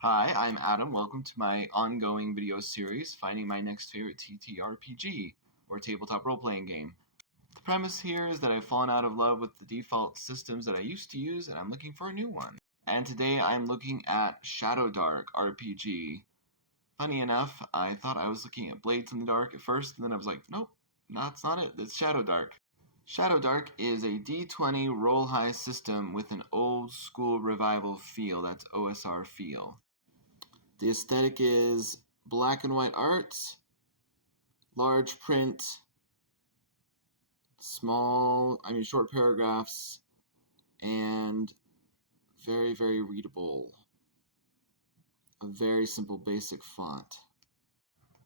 Hi, I'm Adam. Welcome to my ongoing video series, Finding My Next Favorite TTRPG, or Tabletop Role-Playing Game. The premise here is that I've fallen out of love with the default systems that I used to use, and I'm looking for a new one. And today I'm looking at Shadowdark RPG. Funny enough, I thought I was looking at Blades in the Dark at first, and then I was like, nope, that's not it, it's Shadowdark. Shadowdark is a D20 roll-high system with an old-school revival feel, that's OSR feel. The aesthetic is black and white art, large print, short paragraphs, and very, very readable. A very simple, basic font.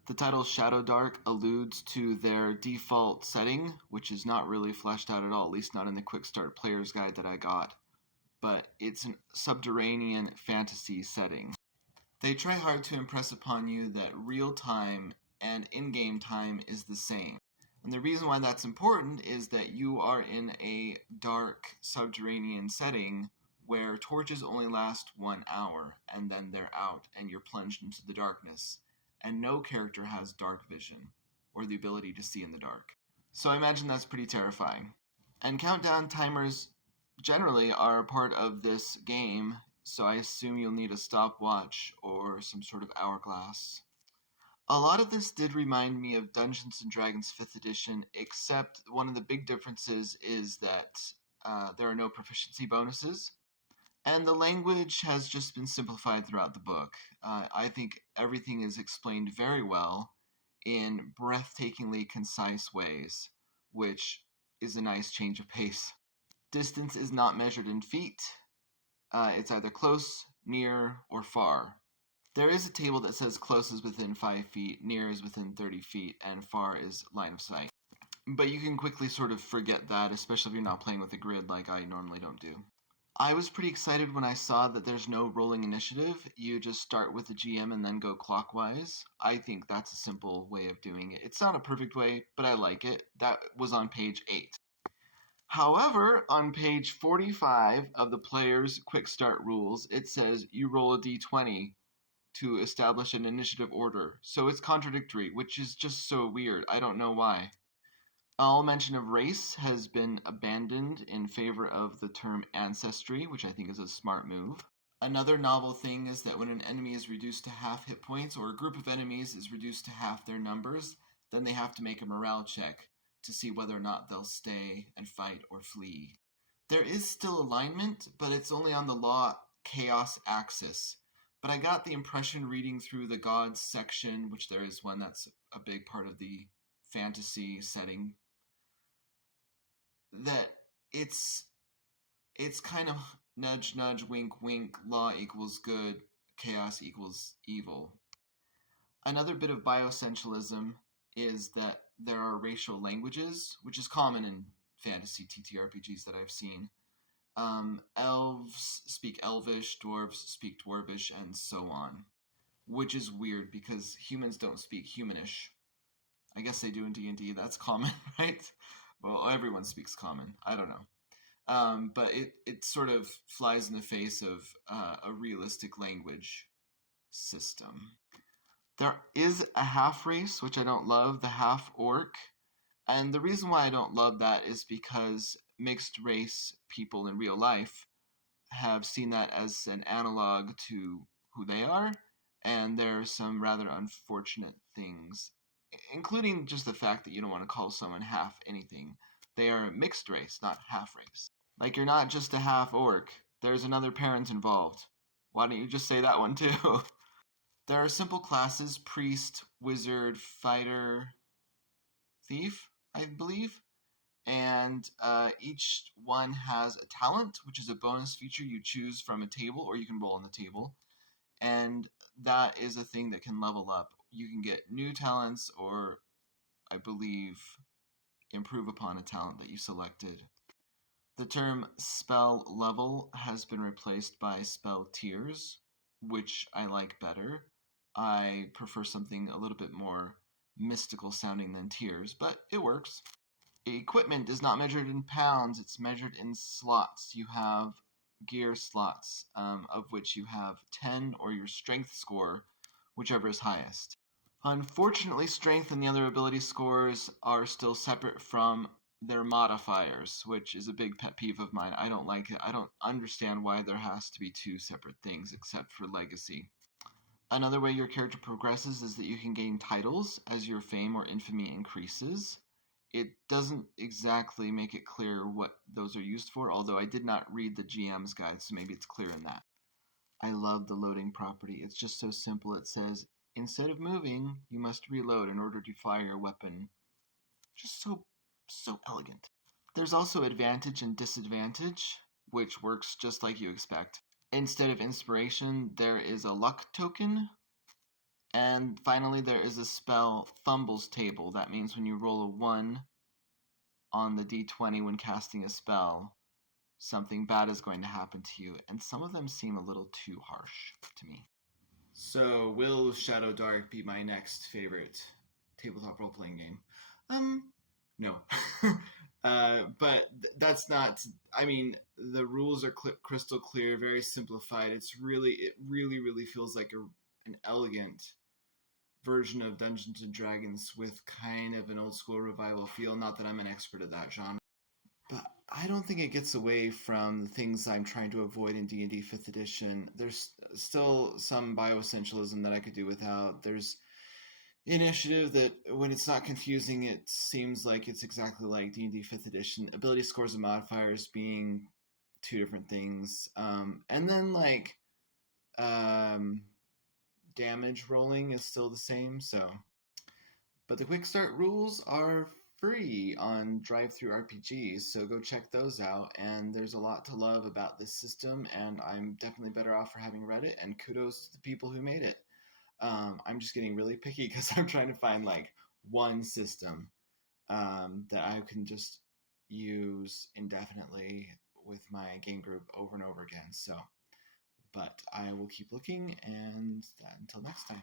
The title Shadowdark alludes to their default setting, which is not really fleshed out at all, at least not in the Quick Start Player's Guide that I got. But it's a subterranean fantasy setting. They try hard to impress upon you that real time and in-game time is the same. And the reason why that's important is that you are in a dark subterranean setting where torches only last 1 hour and then they're out and you're plunged into the darkness. And no character has dark vision or the ability to see in the dark. So I imagine that's pretty terrifying. And countdown timers generally are a part of this game, so I assume you'll need a stopwatch or some sort of hourglass. A lot of this did remind me of Dungeons & Dragons 5th edition, except one of the big differences is that there are no proficiency bonuses, and the language has just been simplified throughout the book. I think everything is explained very well in breathtakingly concise ways, which is a nice change of pace. Distance is not measured in feet. It's either close, near, or far. There is a table that says close is within 5 feet, near is within 30 feet, and far is line of sight. But you can quickly sort of forget that, especially if you're not playing with a grid like I normally don't do. I was pretty excited when I saw that there's no rolling initiative. You just start with the GM and then go clockwise. I think that's a simple way of doing it. It's not a perfect way, but I like it. That was on page 8. However, on page 45 of the player's quick start rules, it says you roll a d20 to establish an initiative order. So it's contradictory, which is just so weird. I don't know why. All mention of race has been abandoned in favor of the term ancestry, which I think is a smart move. Another novel thing is that when an enemy is reduced to half hit points, or a group of enemies is reduced to half their numbers, then they have to make a morale check to see whether or not they'll stay and fight or flee. There is still alignment, but it's only on the law chaos axis. But I got the impression reading through the gods section, which there is one that's a big part of the fantasy setting, that it's kind of nudge nudge wink wink, law equals good, chaos equals evil. Another bit of bioessentialism is that there are racial languages, which is common in fantasy TTRPGs that I've seen. Elves speak Elvish, dwarves speak Dwarvish, and so on. Which is weird because humans don't speak Humanish. I guess they do in D&D, that's common, right? Well, everyone speaks common. I don't know. But it sort of flies in the face of a realistic language system. There is a half race, which I don't love, the half orc. And the reason why I don't love that is because mixed race people in real life have seen that as an analog to who they are. And there are some rather unfortunate things, including just the fact that you don't want to call someone half anything. They are mixed race, not half race. Like, you're not just a half orc. There's another parent involved. Why don't you just say that one too? There are simple classes: priest, wizard, fighter, thief, I believe. And each one has a talent, which is a bonus feature you choose from a table, or you can roll on the table. And that is a thing that can level up. You can get new talents, or I believe improve upon a talent that you selected. The term spell level has been replaced by spell tiers, which I like better. I prefer something a little bit more mystical sounding than tiers, but it works. Equipment is not measured in pounds, it's measured in slots. You have gear slots, of which you have 10 or your strength score, whichever is highest. Unfortunately, strength and the other ability scores are still separate from their modifiers, which is a big pet peeve of mine. I don't like it. I don't understand why there has to be two separate things except for legacy. Another way your character progresses is that you can gain titles as your fame or infamy increases. It doesn't exactly make it clear what those are used for, although I did not read the GM's guide, so maybe it's clear in that. I love the loading property. It's just so simple. It says, instead of moving, you must reload in order to fire your weapon. Just so elegant. There's also advantage and disadvantage, which works just like you expect. Instead of inspiration, there is a luck token. And finally, there is a spell, Fumble's Table. That means when you roll a 1 on the d20 when casting a spell, something bad is going to happen to you. And some of them seem a little too harsh to me. So, will Shadowdark be my next favorite tabletop role-playing game? No. But that's not. I mean, the rules are crystal clear, very simplified. It really feels like an elegant version of Dungeons and Dragons with kind of an old school revival feel. Not that I'm an expert at that genre, but I don't think it gets away from the things I'm trying to avoid in D&D 5th edition. There's still some bioessentialism that I could do without. There's initiative that, when it's not confusing, it seems like it's exactly like D&D 5th edition. Ability scores and modifiers being two different things. And then, like, damage rolling is still the same, so. But the quick start rules are free on TTRPG, so go check those out. And there's a lot to love about this system, and I'm definitely better off for having read it, and kudos to the people who made it. I'm just getting really picky because I'm trying to find like one system that I can just use indefinitely with my game group over and over again. So, but I will keep looking, and until next time.